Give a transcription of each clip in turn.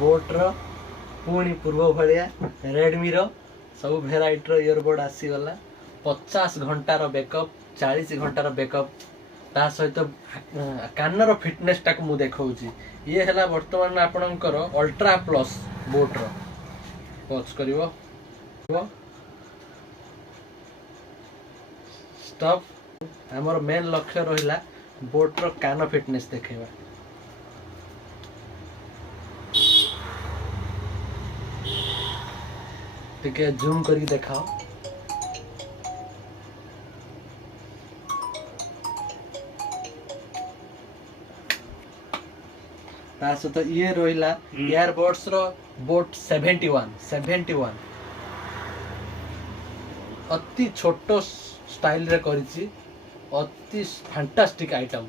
बोट्र पुणी पूर्व भाया रेडमी सब भेराइटर इयरबड आसीगला 50 घंटार बैकअप 40 घंटार बैकअप ता सहित कानर फिटनेस टाक मु देखाऊँ ये है बर्तमान आपणकर अल्ट्रा प्लस बोट्र वॉच करिवो स्टॉप हमर मेन लक्ष्य रहिला बोट्र कान फिटनेस देखेबा टिके जूम करके देखाओ ता सहित ये रहिला एयरबड्स रो बोट 71 अति छोट स्टाइल रे करिछि अति फैंटास्टिक आइटम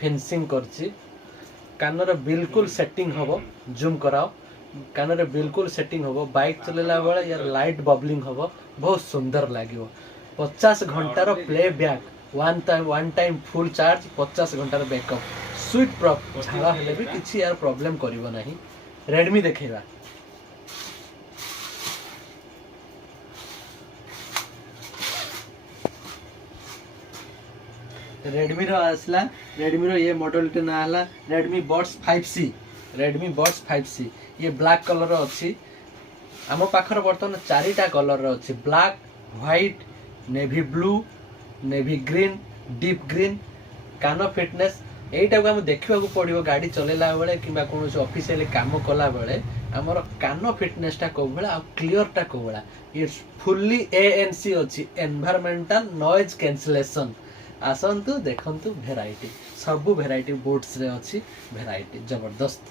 फिनिशिंग करछि कानर बिल्कुल सेटिंग हबो जूम कराओ कानर बिल्कुल सेटिंग हबो बाइक चलेला बेले यार लाइट बबलिंग हबो बहुत सुंदर लागिवो 50 घंटार playback one time full charge 50 घंटार बैकअप स्वीट प्रॉप झाड़ा हेले भी किछि यार प्रॉब्लम करिवो नाही रेडमी देखेबा रेडमी रो आसला रेडमी रो ये मॉडल के ना हला रेडमी बड्स 5C ये ब्लैक कलर अच्छी आम पाखर बर्तमान 4टा कलर अच्छी black white navy blue navy green deep green कान फिटनेस यहीटा को आम देखा पड़ो गाड़ी चलेला बेले कि कौन ऑफिशियल काम कला बेले आमर कान फिटनेसटा कौ भाया क्लीयरटा कौ भाया ये फुल्ली ANC अच्छी एनवायरमेंटल नॉइज कैंसलेशन आसतु देखंतु भेराइटी सबु भेराइटी बोट्स रे अच्छी भेराइटी जबरदस्त।